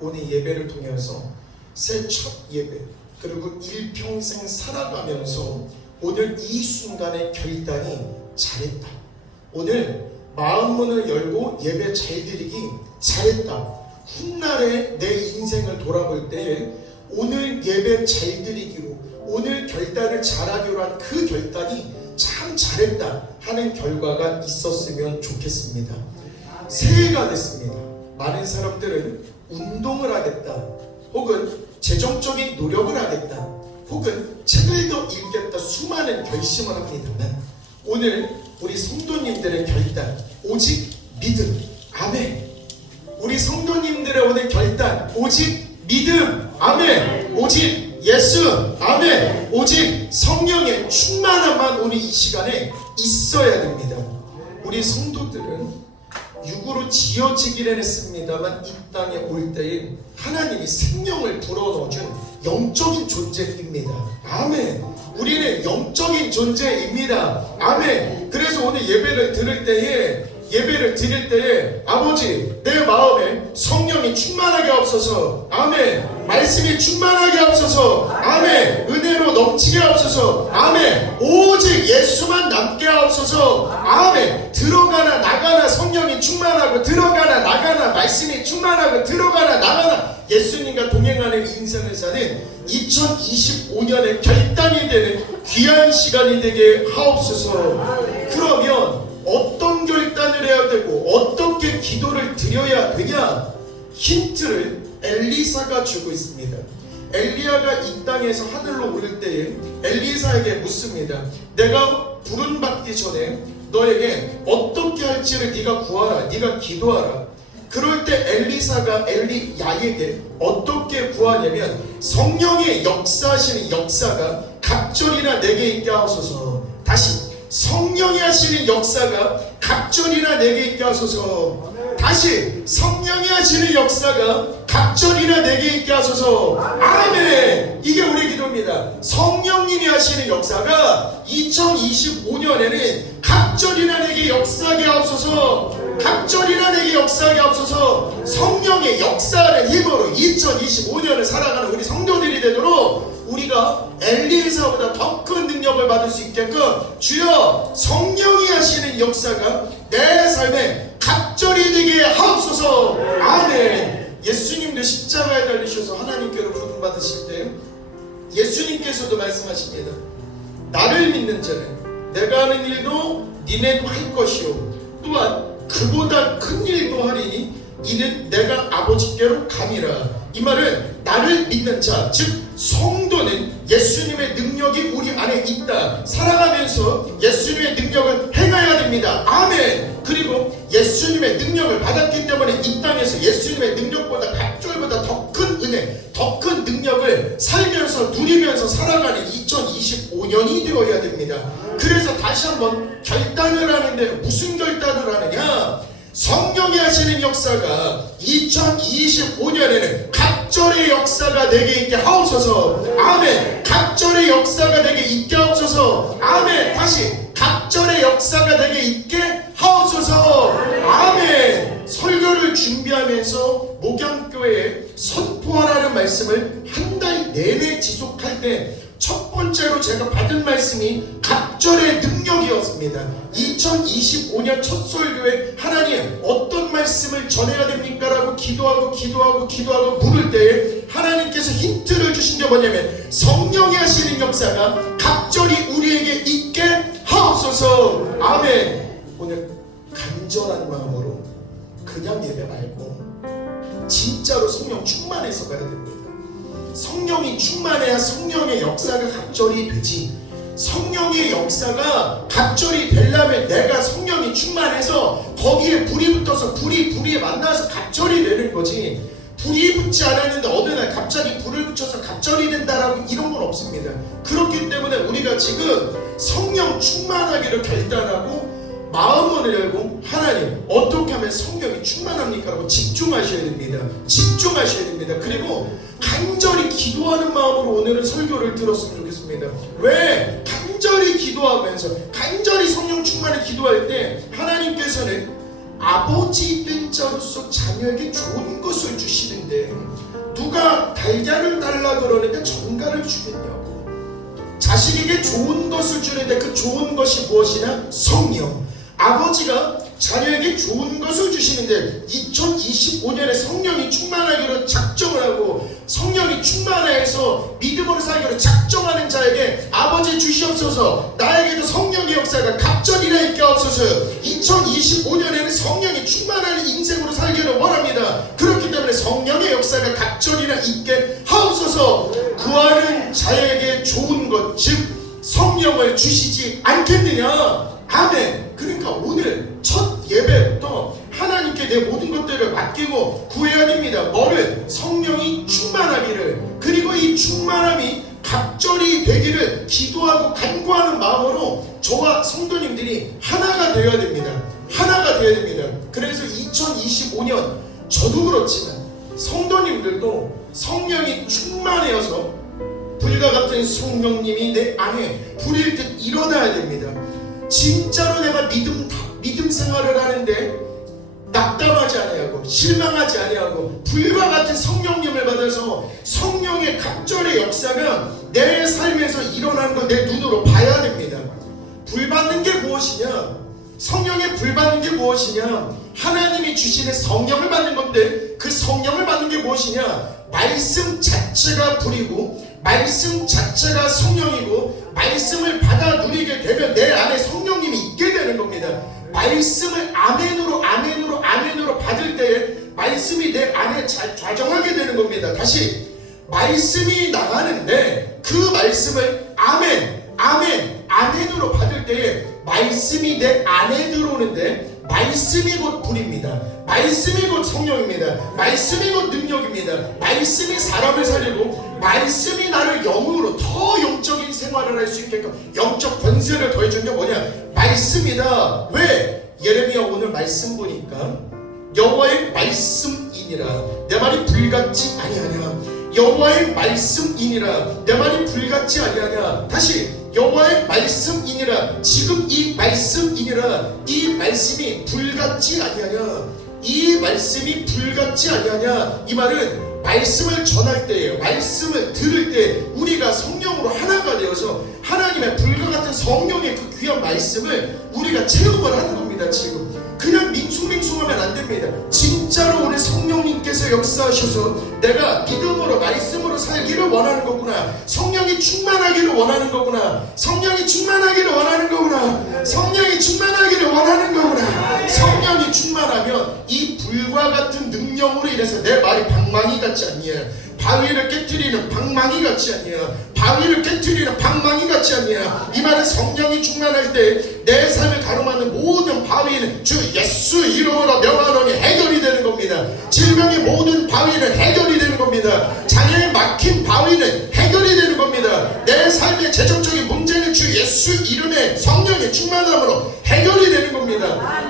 오늘 예배를 통해서 새 첫 예배 그리고 일평생 살아가면서 오늘 이 순간의 결단이 잘했다. 오늘 마음문을 열고 예배 잘 드리기 잘했다. 훗날에 내 인생을 돌아볼 때에 오늘 예배 잘 드리기로 오늘 결단을 잘하기로 한 그 결단이 참 잘했다 하는 결과가 있었으면 좋겠습니다. 새해가 됐습니다. 많은 사람들은 운동을 하겠다, 혹은 재정적인 노력을 하겠다, 혹은 책을 더 읽겠다 수많은 결심을 합니다만 오늘 우리 성도님들의 결단 오직 믿음. 아멘. 우리 성도님들의 오늘 결단 오직 믿음. 아멘. 오직 예수. 아멘. 오직 성령의 충만함만 우리 이 시간에 있어야 됩니다. 우리 성도들은 육으로 지어지기는 했습니다만 이 땅에 올 때에 하나님이 생명을 불어넣어준 영적인 존재입니다. 아멘. 우리는 영적인 존재입니다. 아멘. 그래서 오늘 예배를 드릴 때에 아버지 내 마음에 성령이 충만하게 없어서 아멘. 말씀이 충만하게 없어서 아멘. 은혜로 넘치게 없어서 아멘. 오직 예수만 남게 없어서 아멘. 들어가나 나가나 성령이 충만하고 들어가나 나가나 말씀이 충만하고 들어가나 나가나 예수님과 동행하는 인생을 사는 2025년의 결단이 되는 귀한 시간이 되게 하옵소서. 그러면 어떤 결단을 해야 되고 어떻게 기도를 드려야 되냐? 힌트를 엘리사가 주고 있습니다. 엘리야가 이 땅에서 하늘로 오를 때에 엘리사에게 묻습니다. 내가 부름 받기 전에 너에게 어떻게 할지를 네가 구하라, 네가 기도하라. 그럴 때 엘리사가 엘리야에게 어떻게 구하냐면 성령의 역사하시는 역사가 갑절이나 내게 있게 하소서. 다시 성령이 하시는 역사가 갑절이나 내게 있게 하소서. 다시 성령이 하시는 역사가 갑절이나 내게 있게 하소서. 아멘. 이게 우리 기도입니다. 성령님이 하시는 역사가 2025년에는 갑절이나 내게 역사하게 하옵소서. 갑절이나 내게 역사하게 하옵소서. 성령의 역사하는 힘으로 2025년을 살아가는 우리 성도들이 되도록 우리가 엘리사보다 더 큰 능력을 받을 수 있게끔 주여 성령이 하시는 역사가 내 삶에 갑절이 되게 하옵소서. 아멘. 예수님도 십자가에 달리셔서 하나님께로 부름 받으실 때 예수님께서도 말씀하십니다. 나를 믿는 자는 내가 하는 일도 니네도 할 것이요 또한 그보다 큰 일도 하리니 이는 내가 아버지께로 감이라. 이 말은 나를 믿는 자, 즉 성도는 예수님의 능력이 우리 안에 있다. 살아가면서 예수님의 능력을 행해야 됩니다. 아멘. 그리고 예수님의 능력을 받았기 때문에 이 땅에서 예수님의 능력보다 갑절보다 더 큰 은혜, 더 큰 능력을 살면서 누리면서 살아가는 2025년이 되어야 됩니다. 그래서 다시 한번 결단을 하는데 무슨 결단을 하느냐? 성령이 하시는 역사가 2025년에는 갑절의 역사가 내게 있게 하옵소서. 아멘. 갑절의 역사가 내게 있게 하옵소서. 아멘. 다시 갑절의 역사가 내게 있게 하옵소서. 아멘. 설교를 준비하면서 목양교회에 선포하라는 말씀을 한 달 내내 지속할 때 첫 번째로 제가 받은 말씀이 갑절의 능력이었습니다. 2025년 첫 설교에 하나님 어떤 말씀을 전해야 됩니까? 라고 기도하고 물을 때에 하나님께서 힌트를 주신 게 뭐냐면 성령이 하시는 역사가 갑절이 우리에게 있게 하옵소서. 아멘. 오늘 간절한 마음으로 그냥 예배 말고 진짜로 성령 충만해서 가야 됩니다. 성령이 충만해야 성령의 역사가 갑절이 되지. 성령의 역사가 갑절이 되려면 내가 성령이 충만해서 거기에 불이 붙어서 불이 만나서 갑절이 되는 거지. 불이 붙지 않았는데 어느 날 갑자기 불을 붙여서 갑절이 된다라고 이런 건 없습니다. 그렇기 때문에 우리가 지금 성령 충만하기를 결단하고 마음을 열고 하나님 어떻게 하면 성령이 충만합니까? 라고 집중하셔야 됩니다. 집중하셔야 됩니다. 그리고 간절히 기도하는 마음으로 오늘은 설교를 들었으면 좋겠습니다. 왜? 간절히 기도하면서 간절히 성령 충만을 기도할 때 하나님께서는 아버지 된 자로서 자녀에게 좋은 것을 주시는데 누가 달걀을 달라 그러는데 전갈을 주겠냐고. 자식에게 좋은 것을 주는데 그 좋은 것이 무엇이냐? 성령. 아버지가 자녀에게 좋은 것을 주시는데 2025년에 성령이 충만하기로 작정을 하고 성령이 충만해서 믿음으로 살기로 작정하는 자에게 아버지 주시옵소서. 나에게도 성령의 역사가 갑절이나 있게 없어서 2025년에는 성령이 충만한 인생으로 살기를 원합니다. 그렇기 때문에 성령의 역사가 갑절이나 있게 하옵소서. 구하는 자에게 좋은 것, 즉 성령을 주시지 않겠느냐. 아멘. 그러니까 오늘 첫 예배부터 하나님께 내 모든 것들을 맡기고 구해야 됩니다. 뭐를? 성령이 충만하기를. 그리고 이 충만함이 갑절이 되기를 기도하고 간구하는 마음으로 저와 성도님들이 하나가 되어야 됩니다. 하나가 되어야 됩니다. 그래서 2025년 저도 그렇지만 성도님들도 성령이 충만해서 불과 같은 성령님이 내 안에 불일 듯 일어나야 됩니다. 진짜로 내가 믿음 생활을 하는데 낙담하지 아니하고 실망하지 아니하고 불과 같은 성령님을 받아서 성령의 갑절의 역사가 내 삶에서 일어나는 걸 내 눈으로 봐야 됩니다. 불 받는 게 무엇이냐? 성령의 불 받는 게 무엇이냐? 하나님이 주시는 성령을 받는 건데 그 성령을 받는 게 무엇이냐? 말씀 자체가 불이고 말씀 자체가 성령이고 말씀을 받아 누리게 되면 내 안에 성령님이 있게 되는 겁니다. 말씀을 아멘으로 받을 때에 말씀이 내 안에 잘 좌정하게 되는 겁니다. 다시 말씀이 나가는데 그 말씀을 아멘으로 받을 때에 말씀이 내 안에 들어오는데 말씀이 곧 불입니다. 말씀이 곧 성령입니다. 말씀이 곧 능력입니다. 말씀이 사람을 살리고 말씀이 나를 영으로 더 영적인 생활을 할 수 있게끔 영적 권세를 더해준 게 뭐냐? 말씀이다. 왜? 예레미야 오늘 말씀 보니까 여호와의 말씀이니라 내 말이 불같지 아니하냐. 여호와의 말씀이니라 내 말이 불같지 아니하냐. 다시 여호와의 말씀이니라. 지금 이 말씀이니라. 이 말씀이 불같지 아니하냐. 이 말씀이 불같지 아니하냐. 이 말은 말씀을 전할 때에 말씀을 들을 때 우리가 성령으로 하나가 되어서 하나님의 불과 같은 성령의 그 귀한 말씀을 우리가 체험을 하는 겁니다. 지금 그냥 밍숭맹숭하면 안 됩니다. 진짜로 우리 성령님께서 역사하셔서 내가 믿음으로 말씀으로 살기를 원하는 거구나. 성령이 충만하기를 원하는 거구나. 성령이 충만하기를 원하는 거구나. 성령이 충만하기를 원하는 거구나. 성령이 충만하면 이 불과 같은 능력으로 인해서 내 말이 방망이 같지 않냐. 바위를 깨트리는 방망이 같지 않냐. 바위를 깨트리는 방망이 같지 않냐. 이 말은 성령이 충만할 때 내 삶을 가로막는 모든 바위는 주 예수 이름으로 명하노니 해결이 되는 겁니다. 질병의 모든 바위는 해결이 되는 겁니다. 장애에 막힌 바위는 해결이 되는 겁니다. 내 삶의 재정적인 문제는 주 예수 이름의 성령의 충만함으로 해결이 되는 겁니다.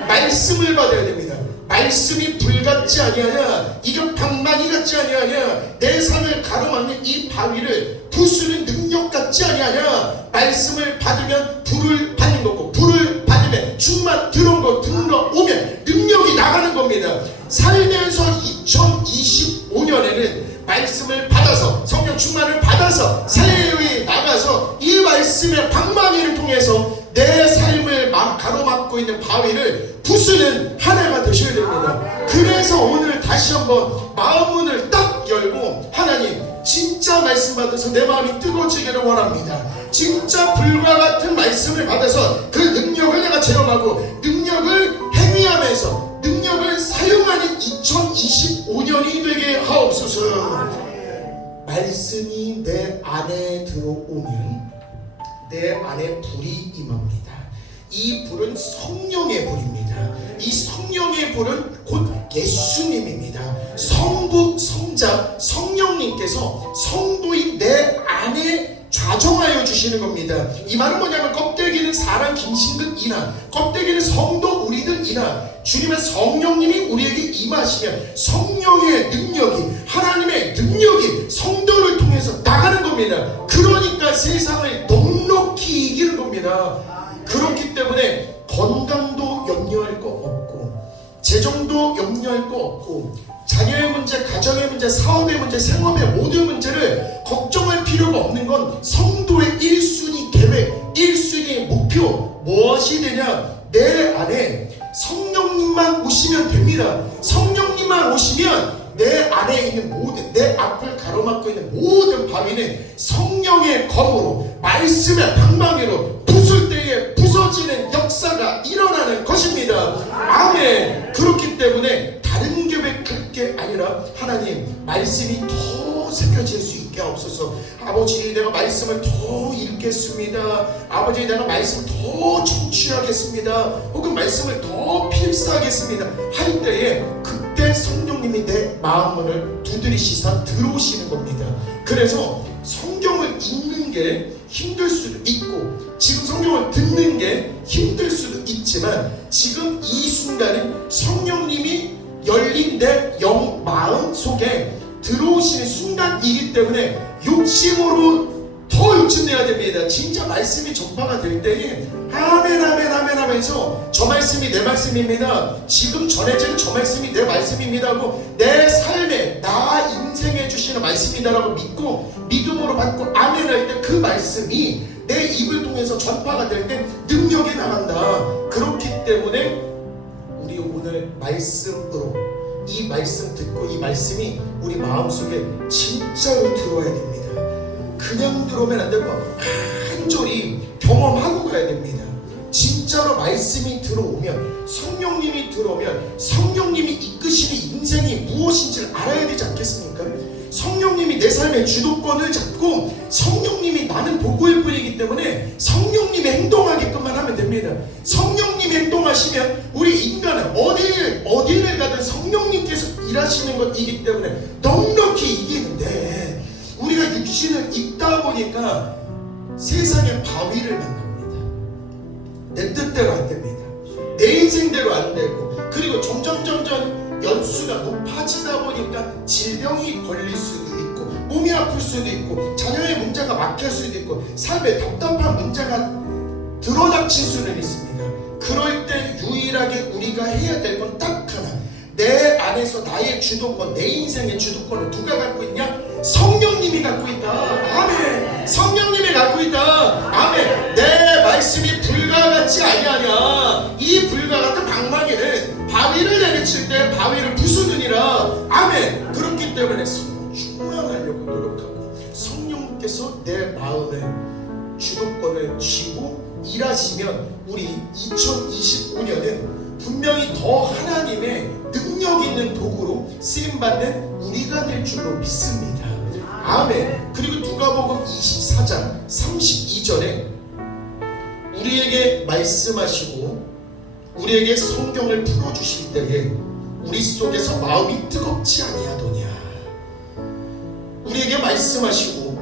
말씀을 받아야 됩니다. 말씀이 불같지 아니하냐. 이거 방망이 같지 아니하냐. 내 삶을 가로막는 이 바위를 부수는 능력 같지 아니하냐. 말씀을 받으면 불을 받는 거고 불을 받으면 충만 들어오면 능력이 나가는 겁니다. 살면서 2025년에는 말씀을 받아서 성령 충만을 받아서 새해에 나가서 이 말씀의 방망이를 통해서 내 삶을 가로막고 있는 바위를 부수는 하나가 되셔야 됩니다. 그래서 오늘 다시 한번 마음문을 딱 열고 하나님 진짜 말씀 받아서 내 마음이 뜨거워지기를 원합니다. 진짜 불과 같은 말씀을 받아서 그 능력을 내가 체험하고 능력을 행위하면서 능력을 사용하는 2025년이 되게 하옵소서. 말씀이 내 안에 들어오면 내 안에 불이 임합니다. 이 불은 성령의 불입니다. 이 성령의 불은 곧 예수님입니다. 성부, 성자, 성령님께서 성도인 내 안에 좌정하여 주시는 겁니다. 이 말은 뭐냐면 껍데기는 사람 김신근이나 껍데기는 성도 우리들이나 주님의 성령님이 우리에게 임하시면 성령의 능력이 하나님의 능력이 성도를 통해서 나가는 겁니다. 그러니까 세상을 넉넉히 이기는 겁니다. 그렇기 때문에 건강도 염려할 거 없고 없고 자녀의 문제, 가정의 문제, 사업의 문제, 생업의 모든 문제를 걱정할 필요가 없는 건 성도의 1순위 계획, 1순위 목표 무엇이 되냐? 내 안에 성령님만 오시면 됩니다. 성령님만 오시면 내 안에 있는 모든, 내 앞을 가로막고 있는 모든 바위는 성령의 검으로, 말씀의 방망이로 부술 때에 부서지는 역사가 일어나는 것입니다. 아멘. 그렇기 때문에 다른 계획할 게 아니라 하나님 말씀이 더 새겨질 수 있게 하옵소서. 아버지, 내가 말씀을 더 읽겠습니다. 아버지, 내가 말씀을 더 청취하겠습니다. 혹은 말씀을 더 필사하겠습니다 할 때에 그때 성령님이 내 마음을 두드리시사 들어오시는 겁니다. 그래서 성경을 읽는 게 힘들 수도 있고 지금 성경을 듣는 게 힘들 수도 있지만 지금 이 순간은 성령님이 열린 내 영 마음 속에 들어오시는 순간이기 때문에 욕심으로 더 욕심내야 됩니다. 진짜 말씀이 전파가 될 때에 아멘 아멘 아멘 하면서 저 말씀이 내 말씀입니다. 지금 전해진 저 말씀이 내 말씀입니다 하고 내 삶에 나 인생에 주시는 말씀이다라고 믿고 믿음으로 받고 아멘 할 때 그 말씀이 내 입을 통해서 전파가 될 때 능력이 나간다. 그렇기 때문에 우리 오늘 말씀으로 이 말씀 듣고 이 말씀이 우리 마음속에 진짜로 들어와야 됩니다. 그냥 들어오면 안 되고 간절히 경험하고 가야 됩니다. 진짜로 말씀이 들어오면 성령님이 들어오면 성령님이 이끄시는 인생이 무엇인지를 알아야 되지 않겠습니까? 성령님이 내 삶의 주도권을 잡고 성령님이 나는 도구일 뿐이기 때문에 성령님이 행동하게끔만 하면 됩니다. 성령님이 행동하시면 우리 인간은 어디를 가든 성령님께서 일하시는 것이기 때문에 넉넉히 이기는데 우리가 육신을 입다 보니까 세상의 바위를 만납니다. 내 뜻대로 안 됩니다. 내 인생대로 안 되고 그리고 점점 연수가 높아지다 보니까 질병이 걸릴 수도 있고 몸이 아플 수도 있고 자녀의 문제가 막힐 수도 있고 삶에 답답한 문제가 들어닥칠 수는 있습니다. 그럴 때 유일하게 우리가 해야 될 건 딱 하나, 내 안에서 나의 주도권, 내 인생의 주도권을 누가 갖고 있냐? 성령님이 갖고 있다. 아멘. 성령님이 갖고 있다. 아멘. 내 말씀이 불과 같지 아니하냐. 이 불과 같은 방망이는 바위를 내리칠 때 바위를 부수느니라. 아멘. 그렇기 때문에 성령 충만하려고 노력하고 성령께서 내 마음의 주도권을 쥐고 일하시면 우리 2025년은 분명히 더 하나님의 능력 있는 도구로 쓰임받는 우리가 될 줄로 믿습니다. 아멘. 그리고 누가복음 24장 32절에 우리에게 말씀하시고 우리에게 성경을 풀어주실 때에 우리 속에서 마음이 뜨겁지 아니하도냐. 우리에게 말씀하시고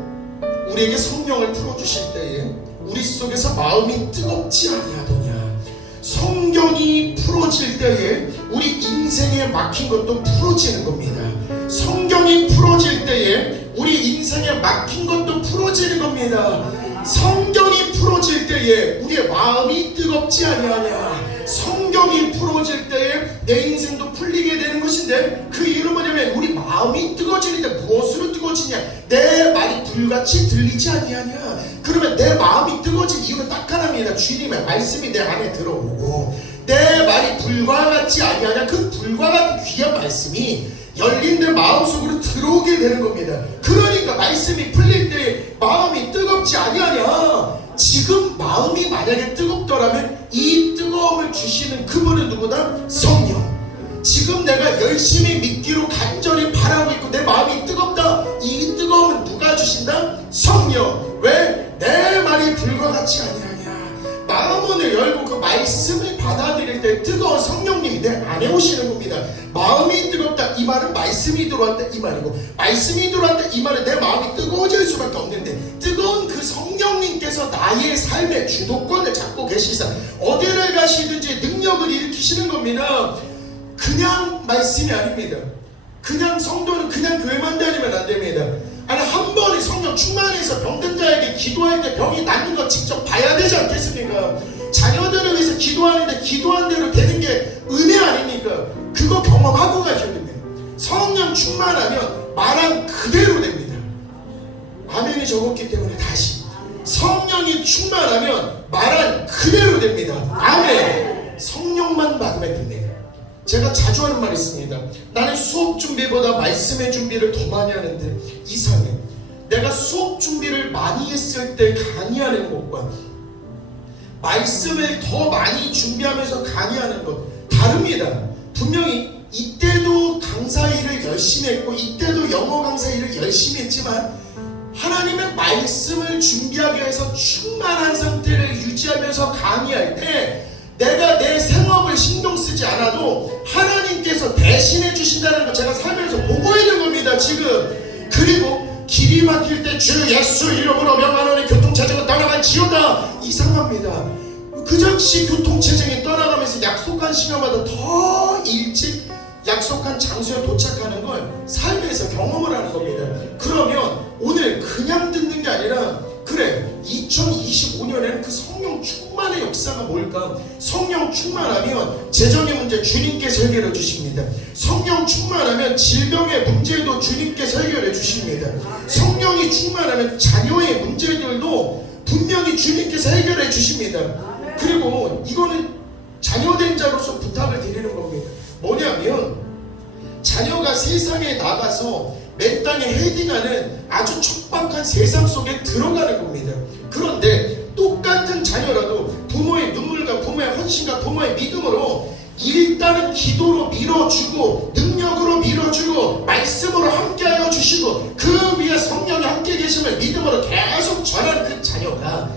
우리에게 성경을 풀어주실 때에 우리 속에서 마음이 뜨겁지 아니하도냐. 성경이 풀어질 때에 우리 인생에 막힌 것도 풀어지는 겁니다. 성경이 풀어질 때에 우리 인생에 막힌 것도 풀어지는 겁니다. 성경이 풀어질 때에 우리의 마음이 뜨겁지 아니하냐. 성경이 풀어질 때에 내 인생도 풀리게 되는 것인데 그 이유는 뭐냐면 우리 마음이 뜨거워지는데 무엇으로 뜨거워지냐. 내 말이 불같이 들리지 아니하냐. 그러면 내 마음이 뜨거워진 이유는 딱 하나입니다. 주님의 말씀이 내 안에 들어오고 내 말이 불과 같지 아니하냐. 그 불과 같은 귀한 말씀이 열린 내 마음속으로 들어오게 되는 겁니다. 그러니까 말씀이 풀릴 때 마음이 뜨겁지 아니하냐. 지금 마음이 만약에 뜨겁더라면 이 뜨거움을 주시는 그분은 누구다? 성령. 지금 내가 열심히 믿기로 간절히 바라고 있고 내 마음이 뜨겁다. 이 뜨거움은 누가 주신다? 성령. 왜? 내 말이 불과 같지 아니하냐. 마음문을 열고 그 말씀을 받아들일 때 뜨거운 성령님이 내 안에 오시는 겁니다. 마음이 뜨겁다. 이 말은 말씀이 들어왔다 이 말이고 말씀이 들어왔다 이 말은 내 마음이 뜨거워질 수밖에 없는데 뜨거운 그 성령님께서 나의 삶의 주도권을 잡고 계시사 어디를 가시든지 능력을 일으키시는 겁니다. 그냥 말씀이 아닙니다. 그냥 성도는 그냥 교회만 다니면 안 됩니다. 아니 한 번에 성령 충만해서 병든 자에게 기도할 때 병이 낫는 거 직접 봐야 되지 않겠습니까? 자녀들을 위해서 기도하는데 기도한 대로 되는 게 은혜 아닙니까? 그거 경험하고 가셔야 됩니다. 성령 충만하면 말한 그대로 됩니다. 아멘이 적었기 때문에 다시 성령이 충만하면 말한 그대로 됩니다. 아멘. 성령만 받으면 됩니다. 제가 자주 하는 말이 있습니다. 나는 수업 준비보다 말씀의 준비를 더 많이 하는데 이상해. 내가 수업 준비를 많이 했을 때 강의하는 것과 말씀을 더 많이 준비하면서 강의하는 것 다릅니다. 분명히 이때도 강사 일을 열심히 했고 이때도 영어 강사 일을 열심히 했지만 하나님의 말씀을 준비하기 위해서 충만한 상태를 유지하면서 강의할 때 내가 내 생업을 신경 쓰지 않아도 하나님께서 대신해 주신다는 걸 제가 살면서 보고 있는 겁니다 지금. 그리고 길이 막힐 때 주 예수 이름으로 명하노니 교통체증은 떠나갈지어다. 이상합니다. 그 즉시 교통체증이 떠나가면서 약속한 시간마다 더 일찍 약속한 장소에 도착하는 걸 삶에서 경험을 하는 겁니다. 그러면 오늘 그냥 듣는 게 아니라 그래 2025년에는 그 성령 충만의 역사가 뭘까? 성령 충만하면 재정의 문제 주님께서 해결해 주십니다. 성령 충만하면 질병의 문제도 주님께서 해결해 주십니다. 성령이 충만하면 자녀의 문제들도 분명히 주님께서 해결해 주십니다. 그리고 이거는 자녀된 자로서 부탁을 드리는 겁니다. 뭐냐면 자녀가 세상에 나가서 맨 땅에 헤딩하는 아주 척박한 세상 속에 들어가는 겁니다. 그런데 똑같은 자녀라도 부모의 눈물과 부모의 헌신과 부모의 믿음으로 일단은 기도로 밀어주고 능력으로 밀어주고 말씀으로 함께하여 주시고 그 위에 성령이 함께 계심을 믿음으로 계속 전하는 그 자녀가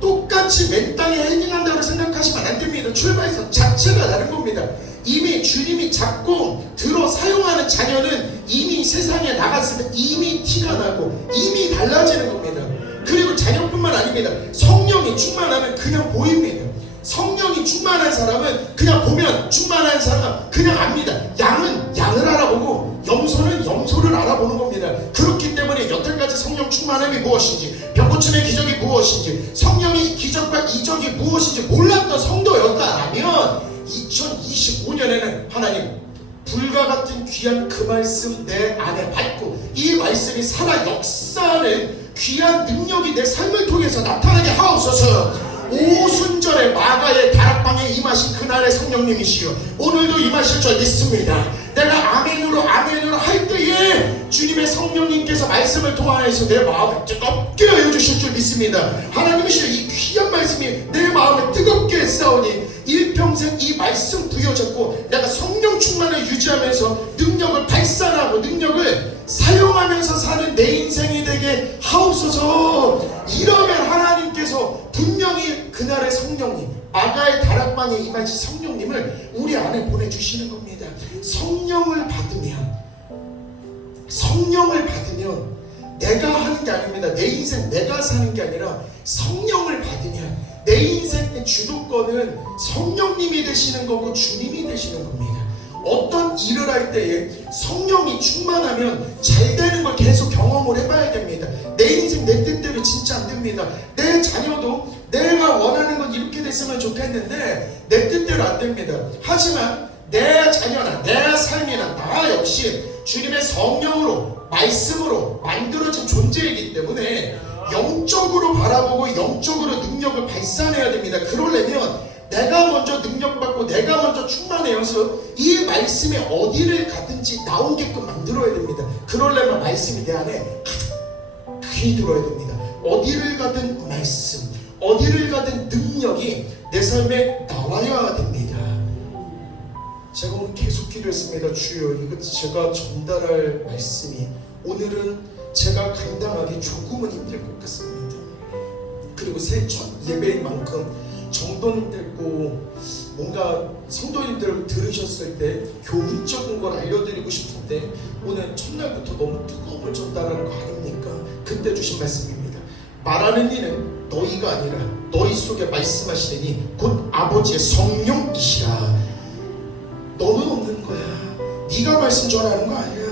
똑같이 맨 땅에 헤딩한다고 생각하시면 안 됩니다. 출발선 자체가 다른 겁니다. 이미 주님이 잡고 들어 사용하는 자녀는 이미 세상에 나갔을 때 이미 티가 나고 이미 달라지는 겁니다. 그리고 자녀뿐만 아닙니다. 성령이 충만하면 그냥 보입니다. 성령이 충만한 사람은 그냥 보면 충만한 사람 그냥 압니다. 양은 양을 알아보고 염소는 염소를 알아보는 겁니다. 그렇기 때문에 여태까지 성령 충만함이 무엇인지 병고침의 기적이 무엇인지 성령의 기적과 이적이 무엇인지 몰랐던 성도였다라면 2025년에는 하나님 불과 같은 귀한 그 말씀 내 안에 받고 이 말씀이 살아 역사하는 귀한 능력이 내 삶을 통해서 나타나게 하옵소서. 오순절에 마가의 다락방에 임하신 그날의 성령님이시여 오늘도 임하실 줄 믿습니다. 내가 아멘으로 할 때에 주님의 성령님께서 말씀을 통하여서 내 마음을 뜨겁게 하여 주실 줄 믿습니다. 하나님이시여 이 귀한 말씀이 내 마음을 뜨겁게 했사오니 일평생 이 말씀 부여잡고 내가 성령 충만을 유지하면서 능력을 발산하고 능력을 사용하면서 사는 내 인생이 되게 하옵소서. 이러면 하나님께서 분명히 그날의 성령님 마가의 다락방에 임하신 성령님을 우리 안에 보내주시는 겁니다. 성령을 받으면 내가 하는 게 아닙니다. 내 인생 내가 사는 게 아니라 성령을 받으면 내 인생의 주도권은 성령님이 되시는 거고 주님이 되시는 겁니다. 어떤 일을 할 때에 성령이 충만하면 잘 되는 걸 계속 경험을 해봐야 됩니다. 내 인생 내 뜻대로 진짜 안 됩니다. 내 자녀도 내가 원하는 건 이렇게 됐으면 좋겠는데 내 뜻대로 안 됩니다. 하지만 내 자녀나 내 삶이나 나 역시 주님의 성령으로 말씀으로 만들어진 존재이기 때문에 영적으로 바라보고 영적으로 능력을 발산해야 됩니다. 그러려면 내가 먼저 능력받고 내가 먼저 충만해서 이 말씀이 어디를 가든지 나오게끔 만들어야 됩니다. 그러려면 말씀이 내 안에 귀 들어야 됩니다. 어디를 가든 말씀, 어디를 가든 능력이 내 삶에 나와야 됩니다. 제가 오늘 계속 기도했습니다. 주여, 이거 제가 전달할 말씀이 오늘은 제가 감당하기 조금은 힘들 것 같습니다. 그리고 새 첫 예배인 만큼 정돈되고 뭔가 성도님들 들으셨을 때 교훈적인 걸 알려드리고 싶은데 오늘 첫날부터 너무 뜨거움을 줬다는 거 아닙니까? 그때 주신 말씀입니다. 말하는 이는 너희가 아니라 너희 속에 말씀하시니 곧 아버지의 성령이시라. 너는 없는 거야. 네가 말씀 전하는 거 아니야.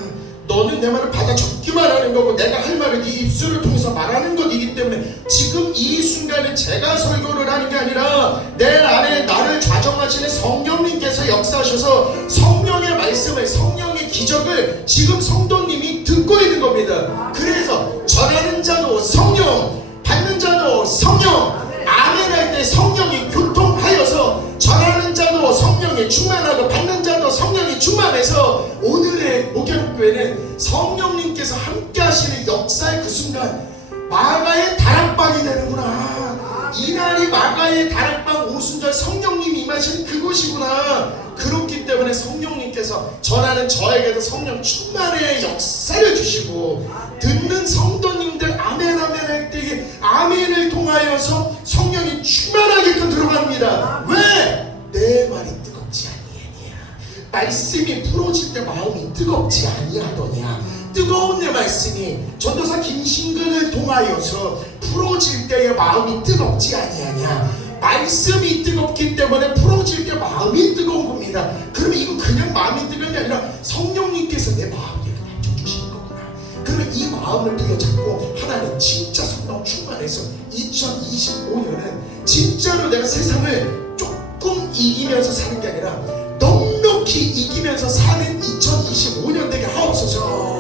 너는 내 말을 받아 적기만 하는 거고 내가 할 말을 네 입술을 통해서 말하는 것이기 때문에 지금 이 순간에 제가 설교를 하는 게 아니라 내 안에 나를 좌정하시는 성령님께서 역사하셔서 성령의 말씀을 성령의 기적을 지금 성도님이 듣고 있는 겁니다. 그래서 전하는 자도 성령, 받는 자도 성령, 아멘 할 때 성령이 교통하여서 전하는 자도 성령이 충만하고 받는 자도 성령이 충만해서 오늘의 목양교회는 성령님께서 함께 하시는 역사의 그 순간 마가의 다락방이 되는구나. 이날이 마가의 다락방 오순절 성령님이 임하시는 그곳이구나. 그렇기 때문에 성령님께서 전하는 저에게도 성령 충만의 역사를 주시고 듣는 성도님들 아멘 아멘 할 때 아멘을 통하여서 성령이 충만하게끔 들어갑니다. 왜? 내 말이 뜨겁지 아니하냐. 말씀이 풀어질 때 마음이 뜨겁지 아니하더냐. 뜨거운 내 말씀이 전도사 김신근을 통하여서 풀어질 때의 마음이 뜨겁지 아니하냐. 말씀이 뜨겁기 때문에 풀어질 때 마음이 뜨거운 겁니다. 그러면 이거 그냥 마음이 뜨거운 게 아니라 성령님께서 내 마음에 만져주시는 거구나. 그러면 이 마음을 부여잡고 하나님 진짜 성령 충만해서 2025년은 진짜로 내가 세상을 조금 이기면서 사는 게 아니라 넉넉히 이기면서 사는 2025년 되게 하옵소서.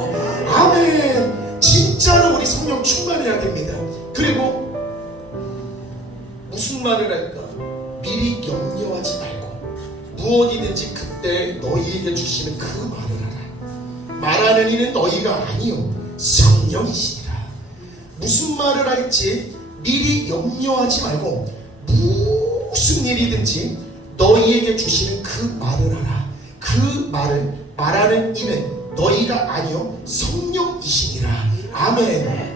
아멘. 진짜로 우리 성령 충만해야 됩니다. 그리고 무슨 말을 할까? 미리 염려하지 말고 무엇이든지 그때 너희에게 주시는 그 말을 하라. 말하는 이는 너희가 아니요 성령이시니라. 무슨 말을 할지 미리 염려하지 말고 무슨 일이든지 너희에게 주시는 그 말을 하라. 그 말을 말하는 이는 너희가 아니요 성령이시니라. 아멘.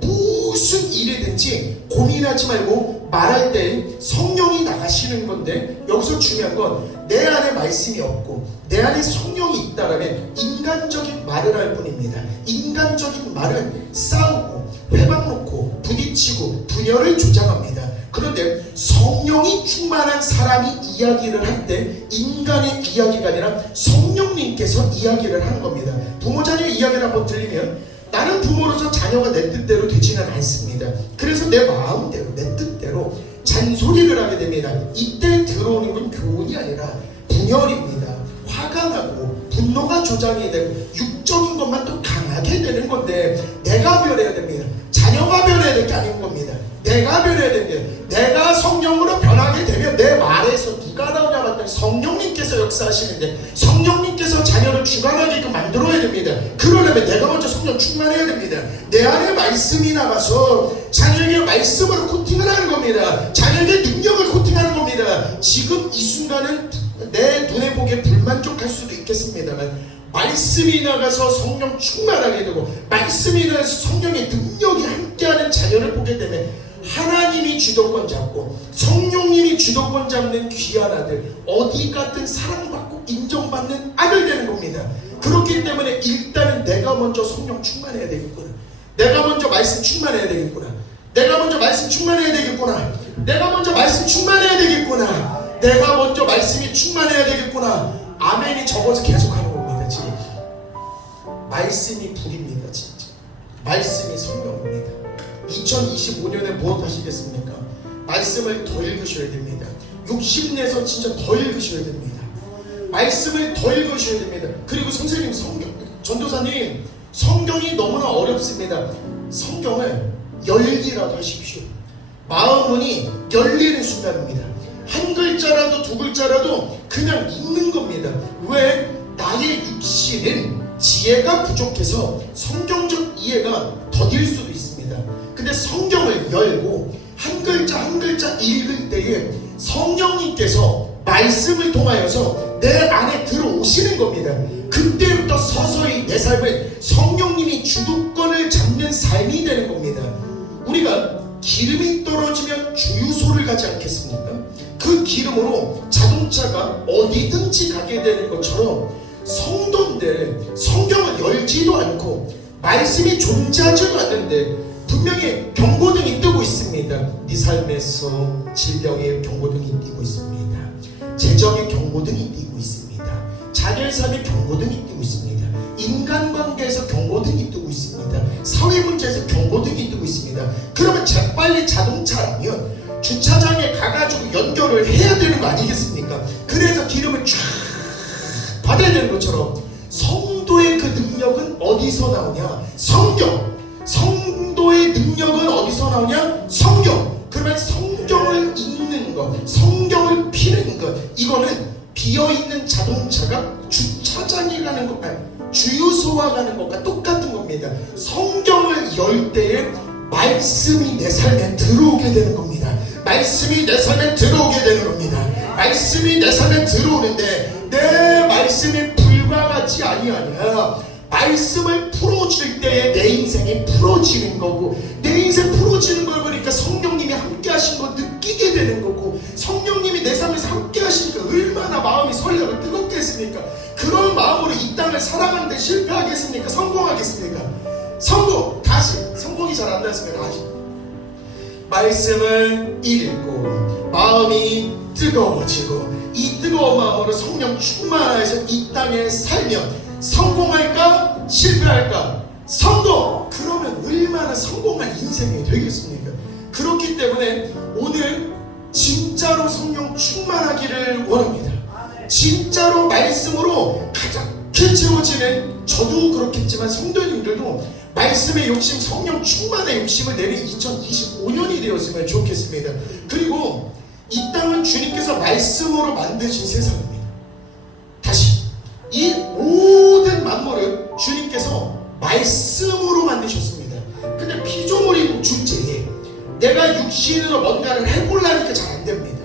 무슨 일이든지 고민하지 말고 말할 때 성령이 나가시는 건데, 여기서 중요한 건 내 안에 말씀이 없고 내 안에 성령이 있다라면 인간적인 말을 할 뿐입니다. 인간적인 말은 싸우고 회방 놓고 부딪히고 분열을 조장합니다. 그런데 성령이 충만한 사람이 이야기를 할 때 인간의 이야기가 아니라 성령님께서 이야기를 하는 겁니다. 부모 자녀 이야기를 한번 들리면 나는 부모로서 자녀가 내 뜻대로 되지는 않습니다. 그래서 내 마음대로 내 뜻대로 잔소리를 하게 됩니다. 이때 들어오는 건 교훈이 아니라 분열입니다. 화가 나고 분노가 조장이 되고 육적인 것만 또 강하게 되는 건데 내가 변해야 됩니다. 자녀가 변해야 될 게 아닌 겁니다. 내가 변해야 됩니다. 내가 성령으로 변하게 되면 내 말에서 누가 나오냐 봤더니 성령님께서 역사하시는데 성령님께서 자녀를 주관하게끔 만들어야 됩니다. 그러려면 내가 먼저 성령 충만해야 됩니다. 내 안에 말씀이 나가서 자녀에게 말씀으로 코팅을 하는 겁니다. 자녀에게 능력을 코팅하는 겁니다. 지금 이 순간은 내 눈에 보기에 불만족할 수도 있겠습니다만 말씀이 나가서 성령 충만하게 되고 말씀이 나가서 성령의 능력이 함께하는 자녀를 보게 되면 하나님이 주도권 잡고 성령님이 주도권 잡는 귀한 아들, 어디 가든 사랑받고 인정받는 아들 되는 겁니다. 그렇기 때문에 일단은 내가 먼저 성령 충만해야 되겠구나. 내가 먼저 말씀 충만해야 되겠구나. 내가 먼저 말씀 충만해야 되겠구나. 내가 먼저 말씀 충만해야 되겠구나. 내가 먼저 말씀이 충만해야 되겠구나. 아멘이 적어서 계속하는 겁니다. 지금 말씀이 불입니다. 진짜 말씀이 성령입니다. 2025년에 무엇 하시겠습니까? 말씀을 더 읽으셔야 됩니다. 욕심내서 진짜 더 읽으셔야 됩니다. 말씀을 더 읽으셔야 됩니다. 그리고 선생님, 전도사님, 성경이 너무나 어렵습니다. 성경을 열기라도 하십시오. 마음문이 열리는 순간입니다. 한 글자라도 두 글자라도 그냥 읽는 겁니다. 왜? 나의 육신은 지혜가 부족해서 성경적 이해가 더딜 수도 있습니다. 근데 성경을 열고 한 글자 한 글자 읽을 때에 성령님께서 말씀을 통하여서 내 안에 들어오시는 겁니다. 그때부터 서서히 내 삶은 성령님이 주도권을 잡는 삶이 되는 겁니다. 우리가 기름이 떨어지면 주유소를 가지 않겠습니까? 그 기름으로 자동차가 어디든지 가게 되는 것처럼 성도인들 성경을 열지도 않고 말씀이 존재하지도 않는데 분명히 경고등이 뜨고 있습니다. 네 삶에서 질병의 경고등이 띄고 있습니다. 재정의 경고등이 띄고 있습니다. 자녀의 삶의 경고등이 띄고 있습니다. 인간관계에서 경고등이 뜨고 있습니다. 사회 문제에서 경고등이 뜨고 있습니다. 그러면 재빨리 자동차라면 주차장에 가가지고 연결을 해야 되는 거 아니겠습니까? 그래서 기름을 쫙 어디서 나오냐? 성경. 성도의 능력은 어디서 나오냐? 성경. 그러면 성경을 읽는 것, 성경을 피는 것, 이거는 비어있는 자동차가 주차장에 가는 것, 주유소와 가는 것과 똑같은 겁니다. 성경을 열 때에 말씀이 내 삶에 들어오게 되는 겁니다. 말씀이 내 삶에 들어오게 되는 겁니다. 말씀이 내 삶에 들어오는데 내 말씀이 불과 같이 아니하냐. 말씀을 풀어줄 때에 내 인생이 풀어지는 거고, 내 인생 풀어지는 걸 보니까 성령님이 함께 하신 거 느끼게 되는 거고, 성령님이 내 삶에서 함께 하시니까 얼마나 마음이 설레고 뜨겁겠습니까? 그런 마음으로 이 땅을 살아가는데 실패하겠습니까? 성공하겠습니까? 성공이 잘 안 됐으면 다시 말씀을 읽고 마음이 뜨거워지고, 이 뜨거운 마음으로 성령 충만하여서 이 땅에 살면 성공할까? 실패할까? 성공! 그러면 얼마나 성공한 인생이 되겠습니까? 그렇기 때문에 오늘 진짜로 성령 충만하기를 원합니다. 진짜로 말씀으로 가득히 채워지는, 저도 그렇겠지만 성도님들도 말씀의 욕심, 성령 충만의 욕심을 내는 2025년이 되었으면 좋겠습니다. 그리고 이 땅은 주님께서 말씀으로 만드신 세상입니다. 다시, 이 모든 만물을 주님께서 말씀으로 만드셨습니다. 근데 피조물인 주제에 내가 육신으로 뭔가를 해보려니까 잘 안됩니다.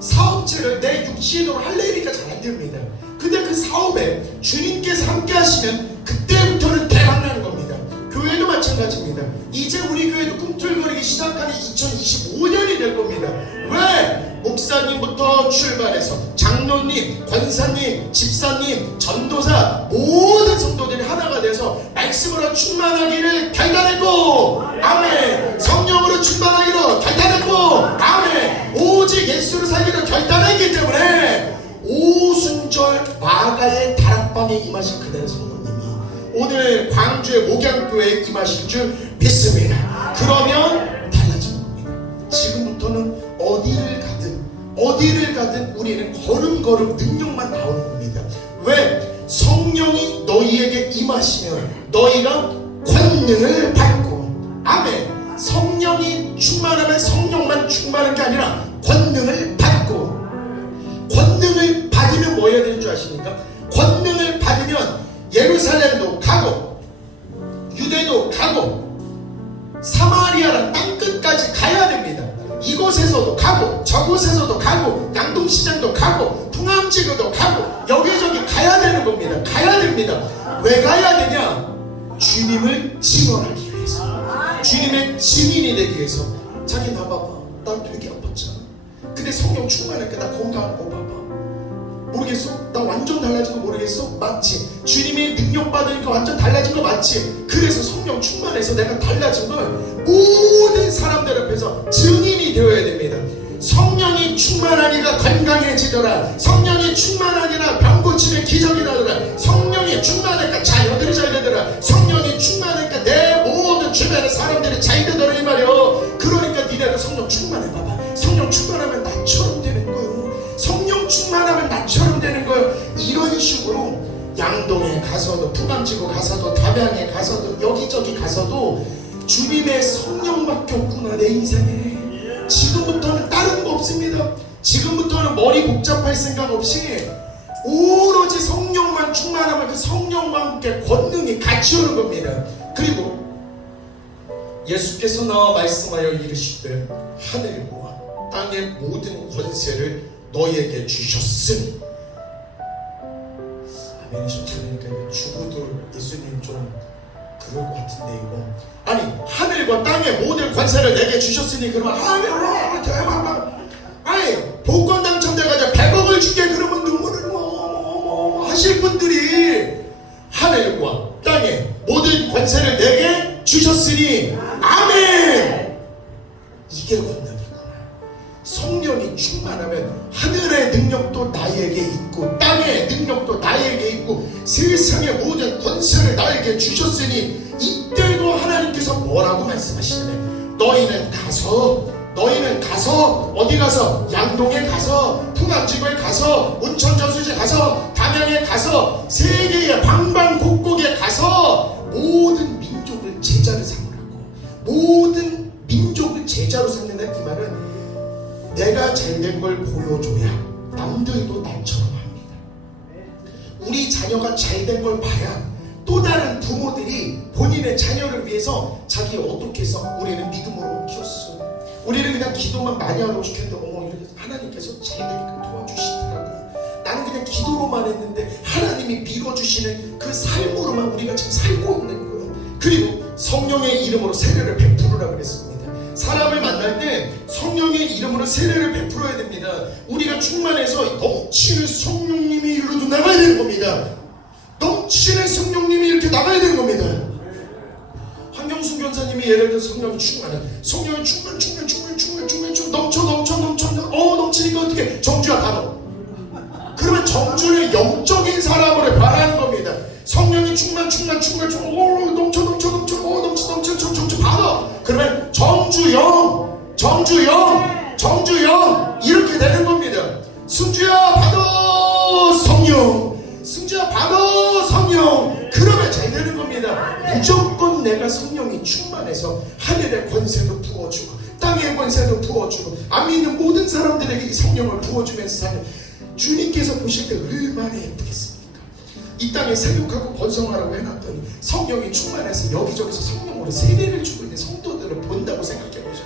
사업체를 내 육신으로 하려니까 잘 안됩니다. 근데 그 사업에 주님께서 함께 하시면 그때부터는 대박나는 겁니다. 교회도 마찬가지입니다. 이제 우리 교회도 꿈틀거리기 시작하는 2025년이 될 겁니다. 왜? 목사님부터 출발해서 장로님, 권사님, 집사님, 전도사, 모든 성도들이 하나가 돼서 말씀으로 충만하기를 결단했고, 아멘. 성령으로 충만하기로 결단했고, 아멘. 오직 예수를 살기로 결단했기 때문에 오순절 마가의 다락방에 임하신 그대의 성도님이 오늘 광주의 목양교회에 임하실 줄 믿습니다. 그러면 달라지는 겁니다. 지금부터는 어디를 가든 우리는 걸음걸음 능력만 나오는 겁니다. 왜? 성령이 너희에게 임하시면 너희가 권능을 받고, 아멘. 성령이 충만하면 성령만 충만한 게 아니라 권능을 받고, 권능을 받으면 뭐 해야 되는 줄 아십니까? 권능을 받으면 예루살렘도 가고 유대도 가고 사마리아랑 땅끝까지 가야 됩니다. 이곳에서도 가고 저곳에서도 가고 양동시장도 가고 풍암지구도 가고 여기저기 가야 되는 겁니다. 가야 됩니다. 왜 가야 되냐? 주님을 증언하기 위해서, 주님의 증인이 되기 위해서. 자기 나 봐봐, 나 되게 아팠잖아. 근데 성령 충만하니까 나 건강한 거 봐봐. 모르겠어? 나 완전 달라진 거 모르겠어? 맞지? 주님의 능력 받으니까 완전 달라진 거 맞지? 그래서 성령 충만해서 내가 달라진 걸 모든 사람들 앞에서 증인이 되어야 됩니다. 성령이 충만하니까 건강해지더라. 성령이 충만하니까 병 고치는 기적이 나더라. 성령이 충만하니까 자녀들이 잘 되더라. 성령이 충만하니까 내 모든 주변의 사람들이 잘 되더라 이 말이요. 그러니까 니네도 성령 충만해 봐봐. 성령 충만하면 나처럼 되는 거예요. 성령 충만하면 나처럼 되는 거예요. 이런 식으로 양동에 가서도, 풍암지구 가서도, 담양에 가서도, 여기저기 가서도 주님의 성령밖에 없구나 내 인생에. 지금부터는 다른 거 없습니다. 지금부터는 머리 복잡할 생각 없이 오로지 성령만 충만하면 그 성령과 함께 권능이 같이 오는 겁니다. 그리고 예수께서 나와 말씀하여 이르시되 하늘과 땅의 모든 권세를 너희에게 주셨으니. 아멘이 좀 들으니까 이거 죽어도 예수님 좀 그럴 것 같은데 이거. 아니 하늘과 땅의 모든 권세를 내게 주셨으니 그러면 하늘 대박. 아니 복권 당첨돼가지고 100억을 줄게 그러면 눈물을 하실 분들이 하늘과 땅의 모든 권세를 내게 주셨으니 아멘. 이게 권능이구나. 성령이 충만하면 하늘의 능력도 나에게 있고 땅의 능력도 나에게 있고 세상의 모든 권세를 나에게 주셨으니 이때도 하나님께서 뭐라고 말씀하시냐면 너희는 가서 어디 가서 양동에 가서 풍암지구에 가서 온천저수지에 가서 담양에 가서 세계의 방방곡곡에 가서 내가 잘된 걸 보여줘야 남들도 나처럼 합니다. 우리 자녀가 잘된 걸 봐야 또 다른 부모들이 본인의 자녀를 위해서 자기 어떻게 해서 우리는 믿음으로 키웠어. 우리는 그냥 기도만 많이 하고 죽겠는데 어머 이렇게 하나님께서 잘되니까 도와주시더라고요. 나는 그냥 기도로만 했는데 하나님이 밀어주시는 그 삶으로만 우리가 지금 살고 있는 거예요. 그리고 성령의 이름으로 세례를 베푸르라 그랬습니다. 사람을 만날 때 성령의 이름으로 세례를 베풀어야 됩니다. 우리가 충만해서 넘치는 성령님이 이리로 나가야 되는 겁니다. 넘치는 성령님이 이렇게 나가야 되는 겁니다. 황경순 교사님이 예를 들어 성령이 충만해. 성령이 충만 넘치니까 어떻게 정주야 받아. 그러면 정주는 영적인 사람으로 변하는 겁니다. 성령이 충만 넘쳐 받아. 그러면 정주영 이렇게 되는 겁니다. 승주야 받아 성령, 승주야 받아 성령. 그러면 잘 되는 겁니다. 무조건 내가 성령이 충만해서 하늘의 권세도 부어주고 땅의 권세도 부어주고 안 믿는 모든 사람들에게 이 성령을 부어주면서 사는 주님께서 보실 때 얼마나 예쁘겠습니까? 이 땅에 생육하고 번성하라고 해놨더니 성령이 충만해서 여기저기서 성령으로 세례를 주고 있는 성도들을 본다고 생각해보죠.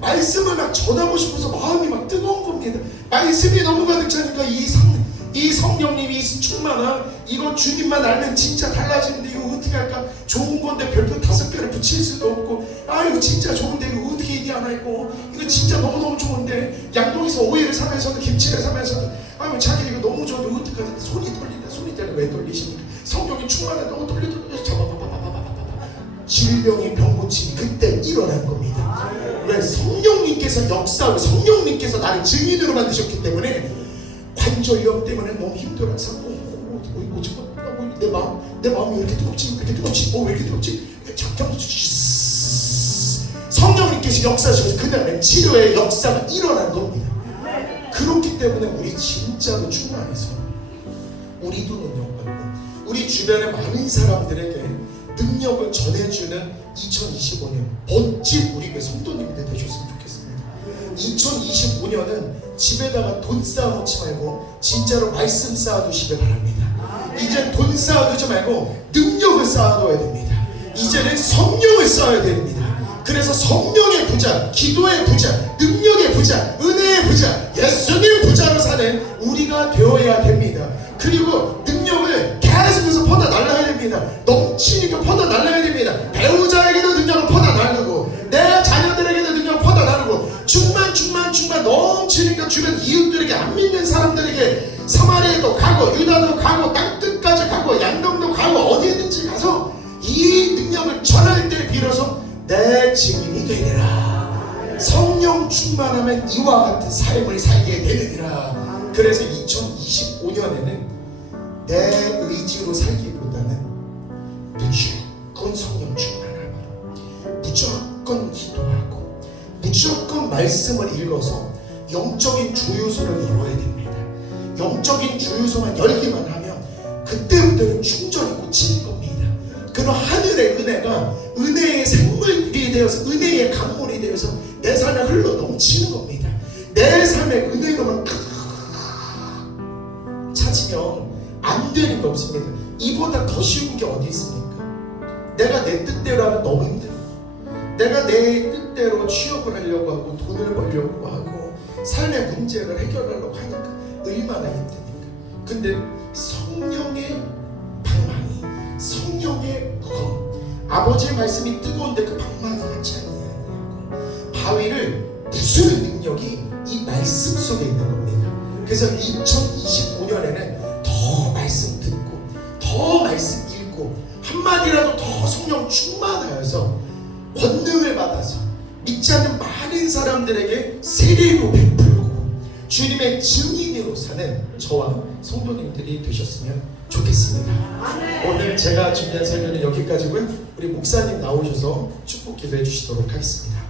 말씀을 막 전하고 싶어서 마음이 막 뜨거운 겁니다. 말씀이 너무 가득 차니까 이 성령님이 충만한 이거 주님만 알면 진짜 달라지는데 이거 어떻게 할까? 좋은 건데 별표 5개를 붙일 수도 없고 이거 진짜 좋은데 이거 어떻게 얘기 안 하고 이거 진짜 너무너무 좋은데 양동에서 오이를 사면서도 김치를 사면서도 자기 이거 너무 좋은데 어떡하지? 손이 떨린다. 왜 떨리십니까? 성령이 충만하다. 떨려 질병이 병고침이 그때 일어난 겁니다. 왜? 성령님께서 역사를 성령님께서 나를 증인으로 만드셨기 때문에 관절염 때문에 너무 힘들어서 내 마음이 왜 이렇게 뜨겁지? 왜 이렇게 뜨겁지? 성령님께서 역사하셔서 그 다음에 치료의 역사가 일어난 겁니다. 그렇기 때문에 우리 진짜로 충만해서 우리도 능력받고 우리 주변의 많은 사람들에게 능력을 전해주는 2025년 멋진 우리 교회 성도님들 되셨으면 좋겠습니다. 2025년은 집에다가 돈 쌓아놓지 말고 진짜로 말씀 쌓아두시길 바랍니다. 이제 돈 쌓아두지 말고 능력을 쌓아둬야 됩니다. 이제는 성령을 쌓아야 됩니다. 그래서 성령의 부자, 기도의 부자, 능력의 부자, 은혜의 부자, 예수님 부자로 사는 우리가 되어야 됩니다. 그리고 능력을 계속해서 퍼져날라야 됩니다. 넘치니까 퍼져날라야 됩니다. 배우자에게도 능력을 퍼져나르고 내 자녀들에게도 능력을 퍼져나르고 충만 넘치니까 주변 이웃들에게 안 믿는 사람들에게 사마리아도 가고 유다도 가고 땅끝까지 가고 양동도 가고 어디든지 가서 이 능력을 전할 때 비로소 내 증인이 되리라. 성령 충만하면 이와 같은 삶을 살게 되느니라. 그래서 2025년에는 내 의지로 살기보다는 무조건 성령 충만하고 무조건 기도하고 무조건 말씀을 읽어서 영적인 주유소를 열어야 됩니다. 영적인 주유소만 열기만 하면 그때부터는 충전이 꽂히는 겁니다. 그럼 하늘의 은혜가 은혜의 생물이 되어서 은혜의 강물이 되어서 내 삶에 흘러 넘치는 겁니다. 내 삶에 은혜로만 찾으면 안 되는 게 없습니다. 이보다 더 쉬운 게 어디 있습니까? 내가 내 뜻대로 하면 너무 힘들어요. 내가 내 뜻대로 취업을 하려고 하고 돈을 벌려고 하고 삶의 문제를 해결하려고 하니까 얼마나 힘드니까. 근데 성령의 방망이, 성령의 아버지의 말씀이 뜨거운데 그 방망이 같지 않냐고. 바위를 부수는 능력이 이 말씀 속에 있는 겁니다. 그래서 2025년에는 더 말씀 듣고 더 말씀 읽고 한마디라도 더 성령 충만하여서 권능을 받아서 믿지 않는 많은 사람들에게 세례로 베풀고 주님의 증인으로 사는 저와 성도님들이 되셨으면 좋겠습니다. 오늘 제가 준비한 설교는 여기까지고요. 우리 목사님 나오셔서 축복 기도해 주시도록 하겠습니다.